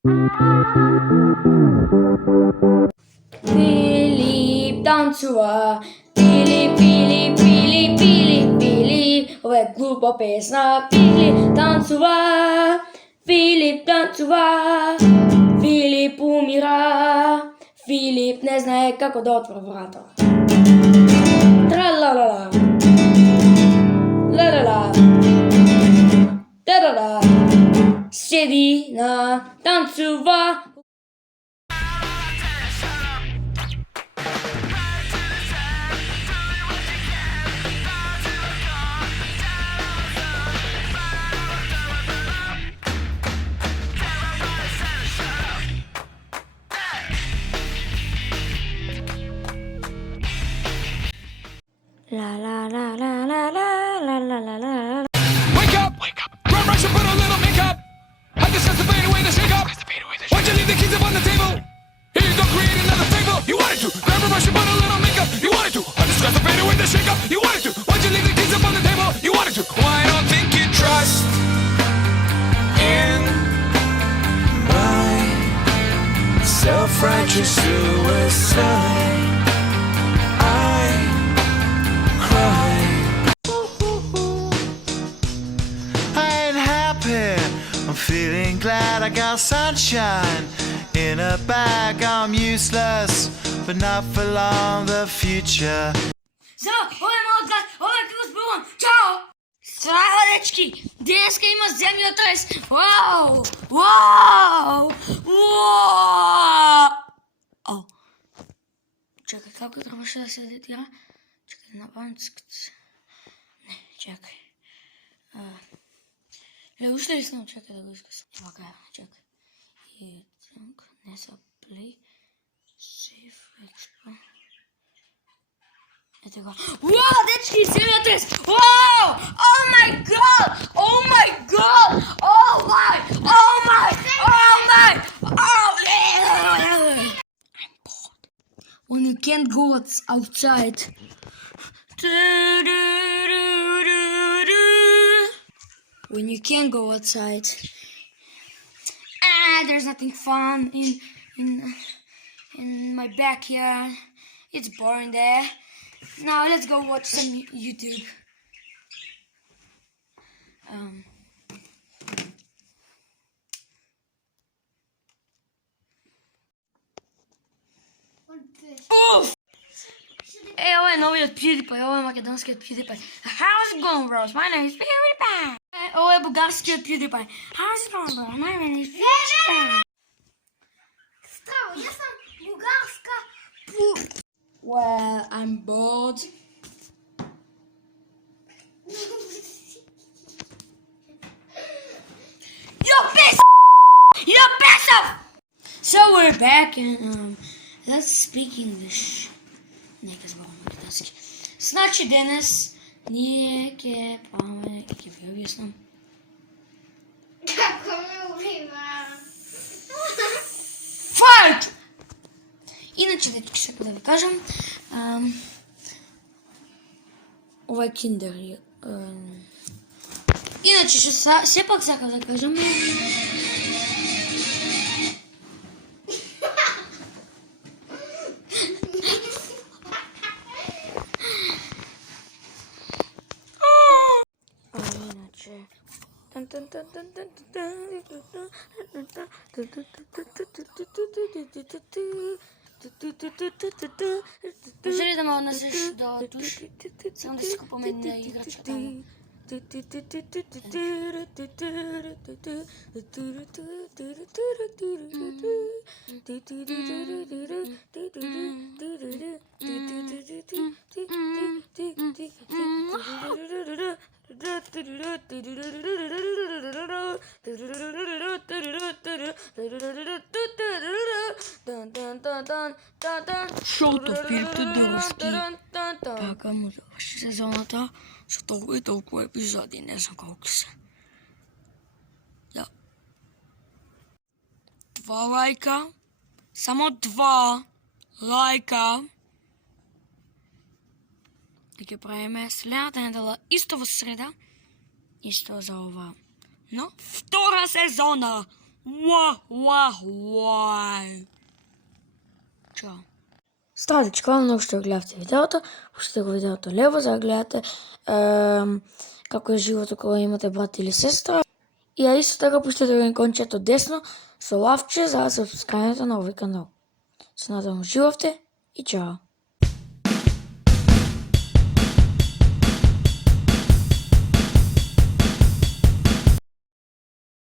Filip tancuje, Filip, Filip, Filip, Filip, Filip, ovo je glupa pesna, Filip tancuje, Filip tancuje, Filip umira, Filip ne zna kako da otvori vrata. Tralalala, lalala, tarara, sjedi na tancuva. La la la la la la la la la la. Wake up! Wake up! Grab brush and put a little makeup. I discuss the fade away the shake up. Why'd you leave the keys up on the table? Here you go, create another fable. You wanted to. Grab a brush and put a little makeup. You wanted to. I discuss the fade away the shake up. You wanted to. Why'd you leave the keys up on the table? You wanted to. Why don't think you trust in my self-righteous suicide? I'm feeling glad I got sunshine in a bag. I'm useless, but not for long. The future. Za, ovo je moj glas, ovo je Kruz Bulon, čao! Zdravo, dečki, dneska ima zemljotres, wow, wow, wow! Oh. Čekaj, kako trebaš da se editira? Čekaj, na banskc. Ne, čekaj. Ušli smo, čekaj da ga iskasam. Evo ga, čekaj. I tak, ne sa play. Save, explore. Eto ga. Wow, dečki, zemljotres! Wow! Oh my god! Oh my god! Oh my! Oh my! Oh my! Oh yeah! I'm bored. When you can't go outside. When you can't go outside. There's nothing fun in my backyard. It's boring there. Now let's go watch some YouTube. Oof! Hey, ovo je novi od PewDiePie, ovo je makedonski od PewDiePie. How's it going, bros? My name is PewDiePie. Ovo je bugarski od PewDiePie. How's it going, bros? My name is PewDiePie. Stravo, ja sam bugarska Well, I'm bored. You're pissed! You're pissed off! So we're back and let's speak English. Нека звънем български. Значи денес ние ке праваме и ке ви обяснам. Kako me ubiva? Fight! Иначе, дечки, сега да ви кажем, това е киндер. Иначе, все пак сега да кажем, може ли да ме отнесеш до душ? Само да си купаме на играчката. Шоуто Филипте Дилски. Така му завърши сезоната, са толкова и толкова епизоди, не знам колко са. Да. 2 лайка, само 2 лайка. И ќе правиме следната недела исто во среда, исто за ова. Но втора сезона. Чао. Ставте чекала много, што гледавте видеото. Пуштите го видеото лево, за да гледате како е живото кога имате брат или сестра. И исто така пуштите го икончето десно со лавче за да се субскрајбнете на овој канал. Се надевам уживавте и чао.